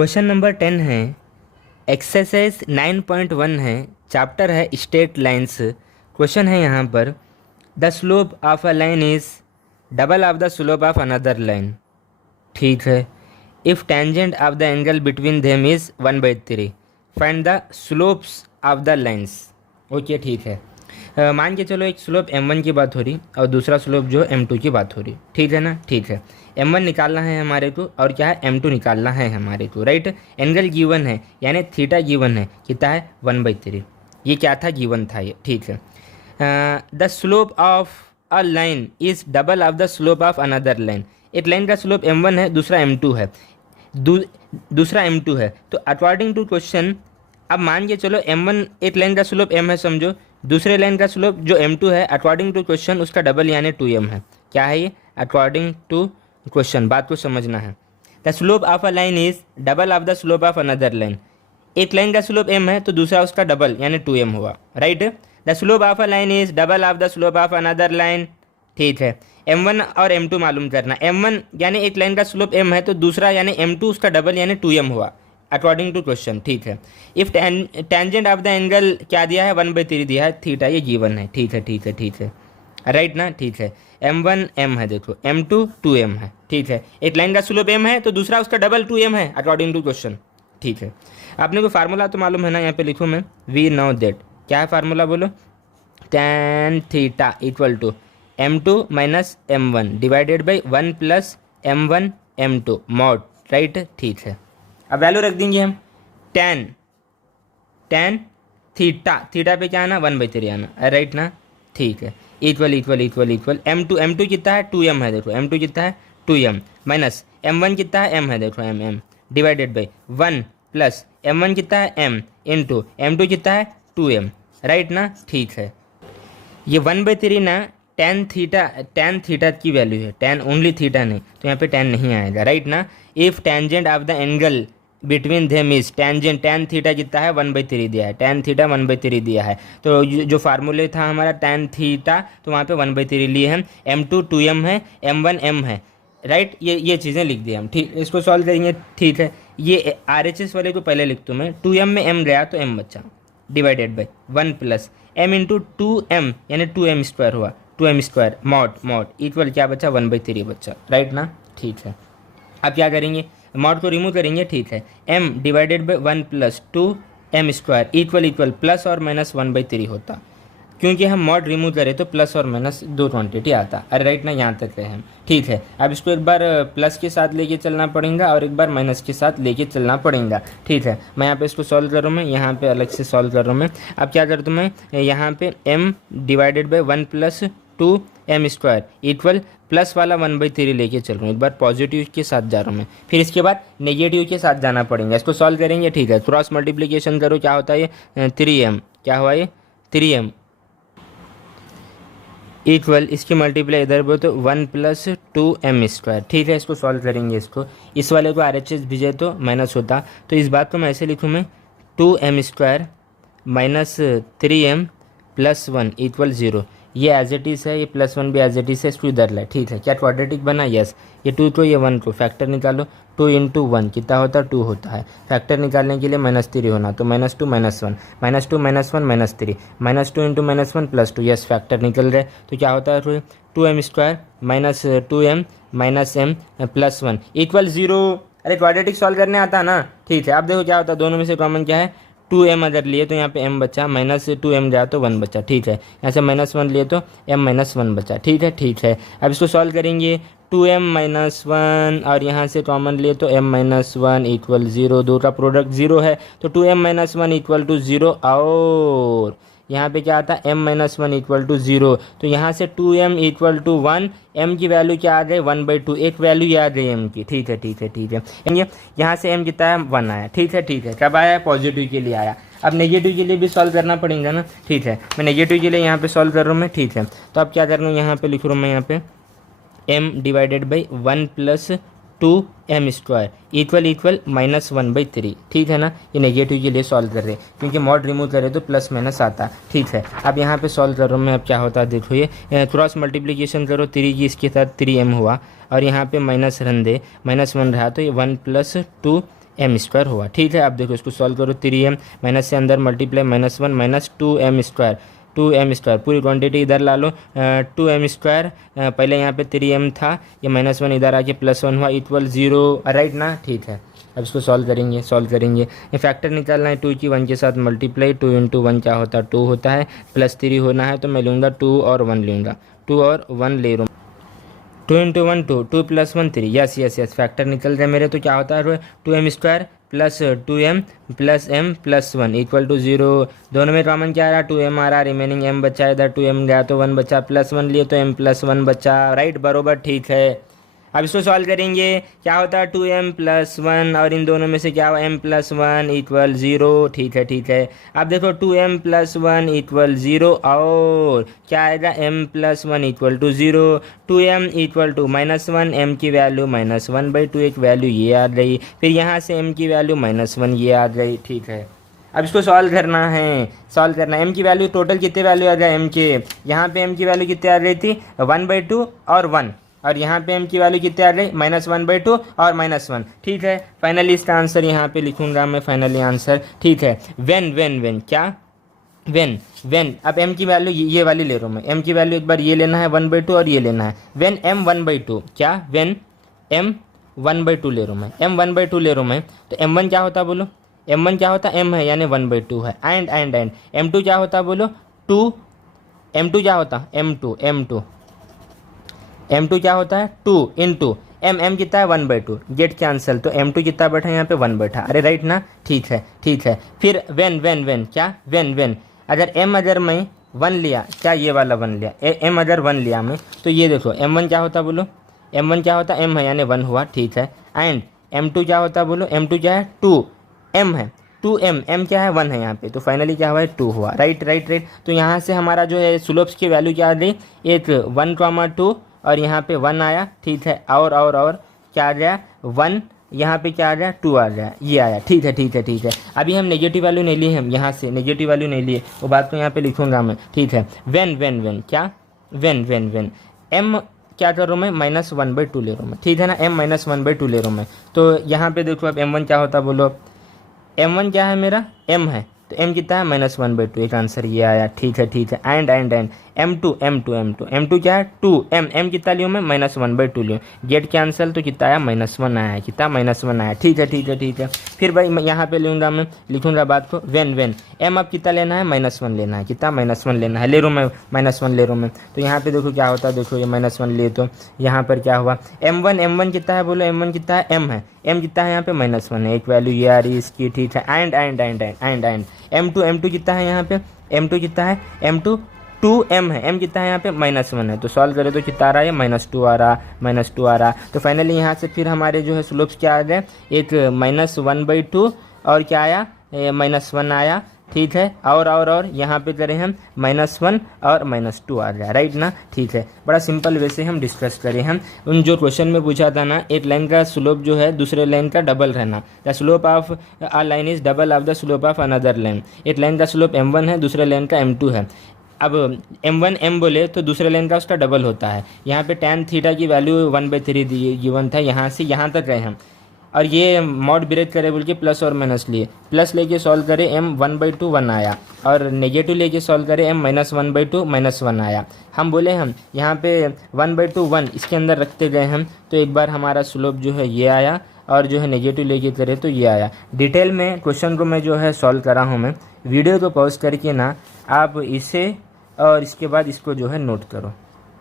Question number 10 है, exercise 9.1 है, chapter है स्ट्रेट लाइन्स। क्वेश्चन है यहाँ पर, the slope of a line is double of the slope of another line. ठीक है। If tangent of the angle between them is 1/3, find the slopes of the lines. Okay, ठीक है। मान के चलो एक स्लोप m1 की बात हो रही और दूसरा स्लोप जो m2 की बात हो रही, ठीक है ना। ठीक है, m1 निकालना है हमारे को और क्या है m2 निकालना है हमारे को, राइट। एंगल गिवन है यानी थीटा गिवन है, कितना है 1/3। ये क्या था, गिवन था ये, ठीक है। The slope of a line is double of the slope of another line. एक लाइन का स्लोप m1 है, दूसरा m2 है, दूसरा m2 है। तो अकॉर्डिंग टू क्वेश्चन, अब मान के चलो m1 एक लाइन का स्लोप m है समझो, दूसरे लाइन का स्लोप जो m2 है अकॉर्डिंग टू क्वेश्चन उसका डबल यानी 2m है। क्या है ये, अकॉर्डिंग टू क्वेश्चन, बात को समझना है। The slope of a line is double of the slope of another line. एक लाइन का स्लोप m है तो दूसरा उसका डबल यानी 2m हुआ, right. The slope of a line is double of the slope of another line. ठीक है, m1 और m2 मालूम करना। m1 यानी एक लाइन का स्लोप m है तो दूसरा यानी m2 उसका डबल यानी 2m हुआ अकॉर्डिंग टू क्वेश्चन, ठीक है। If tangent of the angle क्या दिया है 1/3 दिया है, थीटा ये गिवन है, ठीक है ठीक है ठीक है, राइट ना। ठीक है, m1 m है, देखो m2 2m है, ठीक है। एक लाइन का स्लोप m है तो दूसरा उसका डबल 2m है अकॉर्डिंग टू क्वेश्चन, ठीक है। आपने को फार्मूला तो मालूम है ना, यहाँ पे लिखूँ मैं, वी नो दैट। क्या है फार्मूला बोलो, tan theta equal to m2 minus m1 divided by 1 plus m1 m2 mod, right. ठीक है, अब वैल्यू रख देंगे हम, tan थीटा पे क्या आना 1/3 आना, राइट ना। ठीक है, equal equal equal equal m2 कितना है 2m है, देखो m2 कितना है 2m माइनस m1 कितना है m है, देखो m divided by 1 plus m1 कितना है m इंटू m2 कितना है 2m, राइट ना। ठीक है, ये 1/3 ना tan थीटा की वैल्यू है, tan ओनली थीटा नहीं, तो यहाँ पे tan नहीं आएगा, राइट ना। If tangent of the angle between them is tangent, tan theta कितना है 1/3 दिया है, tan थीटा 1/3 दिया है, तो जो फार्मूले था हमारा tan थीटा, तो वहाँ पे 1/3 लिए हम। m2 2m है, m1 m है, राइट। ये चीज़ें लिख दी हम, ठीक। इसको सॉल्व करेंगे, ठीक है। ये RHS वाले को पहले लिख दूँ मैं, 2m में m गया तो m बचा, divided by 1 plus m into 2m यानी 2m स्क्वायर हुआ, 2m स्क्वायर मॉड इक्वल क्या बचा 1/3 बचा, राइट ना। ठीक है, अब क्या करेंगे, मॉड को रिमूव करेंगे, ठीक है। m divided by 1 plus 2m square equal plus और माइनस 1/3 होता, क्योंकि हम मॉड रिमूव करें तो प्लस और माइनस दो क्वांटिटी आता, अरे राइट ना, यहाँ तक है हम, ठीक है। अब इसको एक बार प्लस के साथ लेके चलना पड़ेगा और एक बार माइनस के साथ लेके चलना पड़ेगा, ठीक है। मैं यहाँ पे इसको सॉल्व कर रहा हूँ, मैं यहाँ पे अलग से सॉल्व कर रहा हूँ मैं। अब क्या कर दूँ मैं, यहाँ पे m divided by 1 plus 2m square equal plus वाला 1/3 लेके चल रहा हूँ, एक बार पॉजिटिव के साथ जा रहा हूँ मैं, फिर इसके बाद नेगेटिव के साथ जाना पड़ेगा। इसको सॉल्व करेंगे, ठीक है। क्रॉस मल्टीप्लिकेशन करो, क्या होता है ये 3m, क्या हुआ ये 3m इक्वल, इसकी मल्टीप्लाई इधर बोलो तो 1 प्लस 2m स्क्वायर, ठीक है। इसको सॉल्व करेंगे, इसको इस वाले को RHS भेजे तो माइनस होता, तो इस बात को मैं ऐसे लिखूँ मैं 2m square minus 3m plus 1 equal 0। ये एज इट इज़ है, ये प्लस 1 भी एज इट इज़ है, इसको इधर लाए, ठीक है। क्या क्वाड्रेटिक बना, यस। ये 2 को ये 1 को फैक्टर निकालो, 2 इंटू 1 कितना होता है 2 होता है। फैक्टर निकालने के लिए -3 होना, तो -2 -1 -2 -1 -3 -2 इंटू -1 प्लस 2, यस फैक्टर निकल रहे, तो क्या होता है 2m square minus 2m minus m plus 1 equal 0। अरे क्वाड्रेटिक सॉल्व करने आता है ना, ठीक है। अब देखो क्या होता है, दोनों में से कॉमन क्या है 2m अगर लिए तो यहाँ पे m बचा, माइनस 2m गया तो 1 बचा, ठीक है। यहाँ से -1 लिए तो m -1 बचा, ठीक है ठीक है। अब इसको सॉल्व करेंगे, 2m -1 और यहाँ से कॉमन लिए तो m -1 इक्वल 0, दो का प्रोडक्ट 0 है तो 2m -1 इक्वल टू 0, और यहाँ पे क्या आता है m -1 इक्वल टू 0, तो यहाँ से 2m इक्वल टू 1, m की वैल्यू क्या आ गई 1/2, एक वैल्यू याद है m की, ठीक है ठीक है ठीक है। यहाँ से m कितना है 1 आया, ठीक है ठीक है। कब आया, पॉजिटिव के लिए आया। अब नेगेटिव के लिए भी सॉल्व करना पड़ेगा ना, ठीक है। मैं नेगेटिव के लिए यहाँ पे सॉल्व कर रहा हूँ मैं, ठीक है। तो अब क्या कर रहा हूँ, यहाँ पे लिख रहा हूँ मैं, यहाँ पे m divided by 1 plus 2m square equal -1/3, ठीक है ना। ये नेगेटिव के लिए सॉल्व कर रहे हैं, क्योंकि मॉड रिमूव करे तो प्लस माइनस आता, ठीक है। अब यहाँ पे सॉल्व कर रहा हूँ मैं, अब क्या होता है देखो, ये क्रॉस मल्टीप्लिकेशन करो, 3 की इसके साथ 3m हुआ, और यहाँ पे माइनस रन दे, -1 रहा तो ये 1 प्लस 2 एम स्क्वायर हुआ। ठीक है, अब देखो इसको सॉल्व करो। 3m माइनस से अंदर multiply -1 minus 2m square, 2m square पूरी क्वांटिटी इधर ला लो। 2m स्क्वायर पहले यहाँ पे 3m था, ये -1 इधर आके +1 हुआ, इक्वल 0, राइट ना। ठीक है, अब इसको सॉल्व करेंगे। ये फैक्टर निकालना है 2 की 1 के साथ मल्टीप्लाई, 2 × 1 क्या होता है 2 होता है, +3 होना है तो मैं लूँगा 2 और 1 लूँगा, 2 और 1 ले रहा हूँ। 2 × 1 2, 2 + 1 3, यस फैक्टर निकल रहा है मेरे। तो क्या होता है 2m square plus 2m plus m plus 1 equal to 0। दोनों में कॉमन क्या आ रहा, 2m आ रहा, रिमेनिंग m बचा, इधर 2m गया तो 1 बचा, +1 लिए तो m + 1 बचा, राइट, बरोबर। ठीक है, अब इसको सॉल्व करेंगे। क्या होता है 2m + 1 और इन दोनों में से क्या हुआ m + 1 इक्वल 0। ठीक है, अब देखो 2m + 1 इक्वल 0 और क्या आएगा m + 1 equal to 0। 2m equal to -1, m की वैल्यू -1/2, एक वैल्यू ये आ गई, फिर यहाँ से m की वैल्यू -1 ये आ गई। ठीक है, अब इसको सॉल्व करना है। m की वैल्यू टोटल कितने वैल्यू आ गया m के, यहाँ पे m की वैल्यू कितने आ रही थी 1/2 और 1, और यहाँ पे m की वैल्यू कितने आ रही -1/2 और -1। ठीक है, फाइनली इसका आंसर यहाँ पे लिखूंगा मैं, फाइनली आंसर। ठीक है, वेन क्या वेन अब m की वैल्यू ये वाली ले रहा हूँ मैं, m की वैल्यू एक बार ये लेना है 1/2 और ये लेना है। वेन m 1/2, क्या वेन m 1/2 ले रहा हूँ मैं, m 1/2 ले रहा हूँ मैं, तो m1 क्या होता बोलो, m1 क्या होता, m है यानी 1/2 है, एंड m2 क्या होता बोलो 2, m2 क्या होता m2 क्या होता है 2 × m कितना है 1/2, गेट कैंसिल, तो m2 कितना बैठा यहाँ पे 1 बैठा, अरे राइट ना। ठीक है, फिर वेन क्या वेन अगर मैं 1 लिया, क्या ये वाला 1 लिया, m अगर 1 लिया मैं, तो ये देखो m1 क्या होता बोलो, m1 क्या होता, m है यानी 1 हुआ। ठीक है, एंड m2 क्या होता बोलो, m2 क्या है 2, m है 2m, m क्या है 1 है यहाँ पे, तो फाइनली क्या हुआ 2 हुआ, राइट। तो यहाँ से हमारा जो है स्लोप्स की वैल्यू क्या आ गई, एक 1,2 और यहाँ पे 1 आया। ठीक है, और क्या आ गया 1, यहाँ पे क्या आ गया 2 आ गया, ये आया। ठीक है, अभी हम नेगेटिव वैल्यू नहीं लिए, हम यहाँ से नेगेटिव वैल्यू नहीं लिए, वो बात तो यहाँ पे लिखूंगा मैं। ठीक है, वेन क्या वेन m क्या कर रहा हूँ मैं -1/2 ले रहा हूँ मैं। ठीक है ना, m -1/2 ले रहा हूँ मैं, तो यहाँ पे देखो अब m1 क्या होता बोलो, m1 क्या है मेरा m है, तो m कितना है -1/2, एक आंसर ये आया। ठीक है, एंड m2 क्या है 2m कितना लियो मैं -1/2 लियो, गेट कैंसिल, तो कितना आया -1 आया, कितना -1 आया। ठीक है, फिर भाई मैं यहाँ पे लूँगा, मैं लिखूँगा बात को, वेन m अब कितना लेना है -1 लेना है, कितना -1 लेना है, ले रहा हूँ मैं -1 ले रहा हूँ मैं, तो यहाँ पे देखो क्या होता है, देखो ये -1 लिए तो यहाँ पर क्या हुआ m1 कितना है बोलो, m1 कितना है m है, m कितना है यहाँ पे -1 है, एक वैल्यू ये आ रही है इसकी। ठीक है, एंड m2 कितना है यहाँ पे, m2 कितना है m2 2m है, m कितना है यहाँ पे -1 है, तो सॉल्व करें तो कितना आ रहा है -2 आ रहा। तो फाइनली यहाँ से फिर हमारे जो है स्लोप्स क्या आ गए, एक -1/2 और क्या आया -1 आया। ठीक है, और यहाँ पे करें हम -1 और -2 आ गया, राइट ना। ठीक है, बड़ा सिंपल वैसे हम डिस्कस करें। हम उन जो क्वेश्चन में पूछा था ना, एक लाइन का स्लोप जो है दूसरे लाइन का डबल रहना, the slope of a line is double of the slope of another line. एक लाइन का स्लोप m1 है, दूसरे लाइन का m2 है, अब m1 m बोले तो दूसरे लाइन का उसका डबल होता है। यहाँ पे tan थीटा की वैल्यू 1/3 गिवन था, यहाँ से यहाँ तक गए हम, और ये मॉड ब्रेक करे बोल के प्लस और माइनस लिए, प्लस लेके सॉल्व करे m 1/2 1 आया, और नेगेटिव लेके सॉल्व करे m -1/2 -1 आया। हम बोले हम यहाँ पे 1/2 1 इसके अंदर रखते गए हम, तो एक बार हमारा स्लोप जो है ये आया, और जो है नेगेटिव लेके करे तो ये आया। डिटेल में क्वेश्चन को मैं जो है सॉल्व करा हूँ मैं, वीडियो को पॉज करके ना आप इसे और इसके बाद इसको जो है नोट करो।